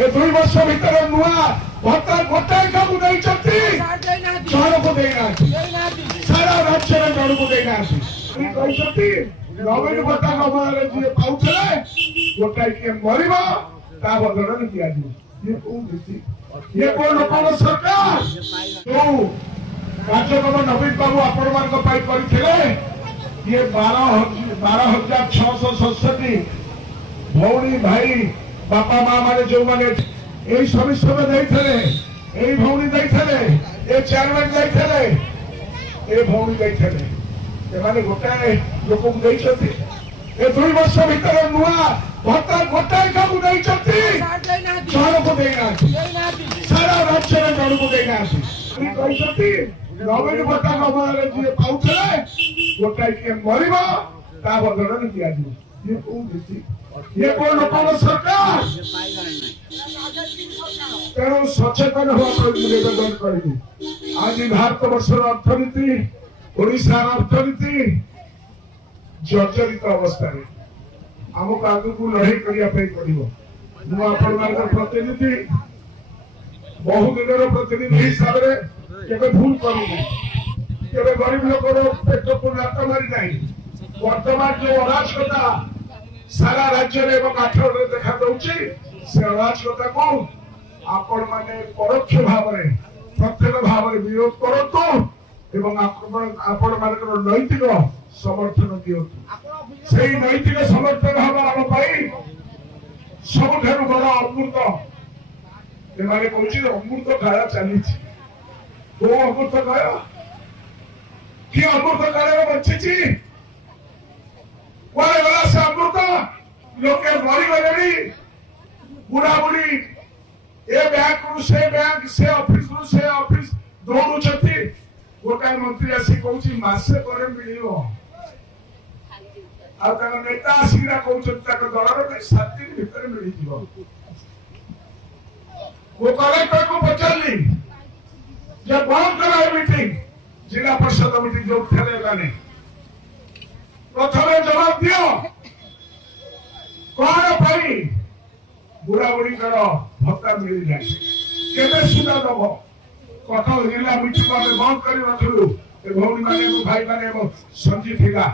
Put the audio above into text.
ଏ 2 ବର୍ଷ ଭିତରେ ନୂଆ ଭତ୍ତା ଗୋଟାଏ କାହାକୁ ଦେଇଛନ୍ତି, ଜଣକୁ ଦେଇନାହାନ୍ତି। ସାରା ରାଜ୍ୟରେ ଜଣକୁ ଦେଇନାହାନ୍ତି। କହିଛନ୍ତି ନବୀନ ଭତ୍ତା ଅମଳରେ ଯିଏ ପାଉଥିଲେ ଗୋଟାଏ କିଏ ମରିବ ତା ବଦଳରେ ଦିଆଯିବ। ଇଏ କୋଉ ନୀତି? ଇଏ କୋଉ ଲୋକଙ୍କ ସରକାର? ଯୋଉ କାର୍ଯ୍ୟକ୍ରମ ନବୀନ ବାବୁ ଆପଣମାନଙ୍କ ପାଇଁ କରିଥିଲେ, ଇଏ 12,667 ଭଉଣୀ ଭାଇ ବାପା ମା ମାନେ ଯୋଉମାନେ এই সমিশ্রম ଦେଇଥିଲେ, এই ভৌণী ଦେଇଥିଲେ, ଏ ଚେୟାରମ୍ୟାନ ଦେଇଥିଲେ, ଏ ଭଉଣୀ ଦେଇଥିଲେ, ଏମାନେ ଗୋଟାଏ ଲୋକଙ୍କୁ ଦେଇଛନ୍ତି। ଏ 2 ବର୍ଷ ଭିତରେ ନୂଆ ଭତ୍ତା ଗୋଟାଏ କାହାକୁ ଦେଇଛନ୍ତି, ଜଣକୁ ଦେଇନାହାନ୍ତି। ସାରା ରାଜ୍ୟରେ ଜଣକୁ ଦେଇନାହାନ୍ତି। କହିଛନ୍ତି ନବୀନ ଭତ୍ତା ଅମଳରେ ଯିଏ ପାଉଥିଲେ ଗୋଟାଏ କିଏ ମରିବ ତା ବଦଳରେ ଦିଆଯିବ। ଇଏ କୋଉ ନୀତି? ଇଏ କୋଉ ଲୋକଙ୍କ ସରକାର? ତେଣୁ ସଚେତନ ହେବା ପାଇଁ ନିବେଦନ କରିବି। ଆଜି ଭାରତ ବର୍ଷର ଅର୍ଥନୀତି, ଓଡ଼ିଶାର ଅର୍ଥନୀତି ଜର୍ଜରିତ ଅବସ୍ଥାରେ। ଆମକୁ ଆଗକୁ ଲଢ଼େଇ କରିବା ପାଇଁ ପଡିବ। ମୁଁ ଆପଣମାନଙ୍କ ପ୍ରତିନିଧି, ବହୁଦିନର ପ୍ରତିନିଧି ହିସାବରେ କେବେ ଭୁଲ କରିନି, କେବେ ଗରିବ ଲୋକର ପେଟକୁ ନାତ ମାରି ନାହିଁ। ବର୍ତ୍ତମାନ ଯୋଉ ଅରାଜକତା ସାରା ରାଜ୍ୟରେ ଏବଂ ଆଠଗଡ଼ରେ ଦେଖା ଦଉଛି, ସେ ଅରାଜକତାକୁ ଆପଣ ମାନେ ପରୋକ୍ଷ ଭାବରେ ପ୍ରତ୍ୟକ୍ଷ ଭାବରେ ବିରୋଧ କରନ୍ତୁ ଏବଂ ଆପଣ ମାନଙ୍କର ନୈତିକ ସମର୍ଥନ ଦିଅନ୍ତୁ। ସେଇ ନୈତିକ ସମର୍ଥନ ହେବ ଆମ ପାଇଁ ସବୁଠାରୁ ବଡ ଅମୃତ। ଏମାନେ କହୁଛି ଅମୃତ କାଳ ଚାଲିଛି। କୋଉ ଅମୃତ କାଳ? କି ଅମୃତ କାଳରେ ବଞ୍ଚିଛି? କୁଆଡେ ଗଲା ସେ ଅମୃତ? ଲୋକେ ମରିଗଲେଣି। ବୁଢା ବୁଢୀ ଏ ବ୍ୟାଙ୍କରୁ ସେ ବ୍ୟାଙ୍କ, ସେ ଅଫିସରୁ ସେ ଅଫିସ ଦୌଡୁଛନ୍ତି। ଗୋଟାଏ ମନ୍ତ୍ରୀ ଆସି କହୁଛି ମାସେ ପରେ ମିଳିବ, ଆଉ ତାଙ୍କ ନେତା ଆସିକିନା କହୁଛନ୍ତି ତାଙ୍କ ଦଳର 7 ଦିନ ଭିତରେ ମିଳିଯିବ। ମୁଁ କଲେକ୍ଟରକୁ ପଚାରିଲି ଯେ ବନ୍ଦ କର ଏ ମିଟିଂ, ଜିଲ୍ଲା ପରିଷଦ ମିଟିଂ ଯୋଉଠି ଥିଲେ ଏମାନେ ପ୍ରଥମେ ଜବାବ ଦିଅ କଣ ପାଇଁ ବୁଢା ବୁଢୀଙ୍କର ଭତ୍ତା ମିଳିନାହିଁ, କେବେ ସୁଧା ଦବ? କଥା ଜିଲ୍ଲା ମିଟିଂ ଆମେ ବନ୍ଦ କରିନଥିଲୁ। ଏ ଭଉଣୀ ମାନେ ଭାଇ ମାନେ ସଞ୍ଜି ଥିଲା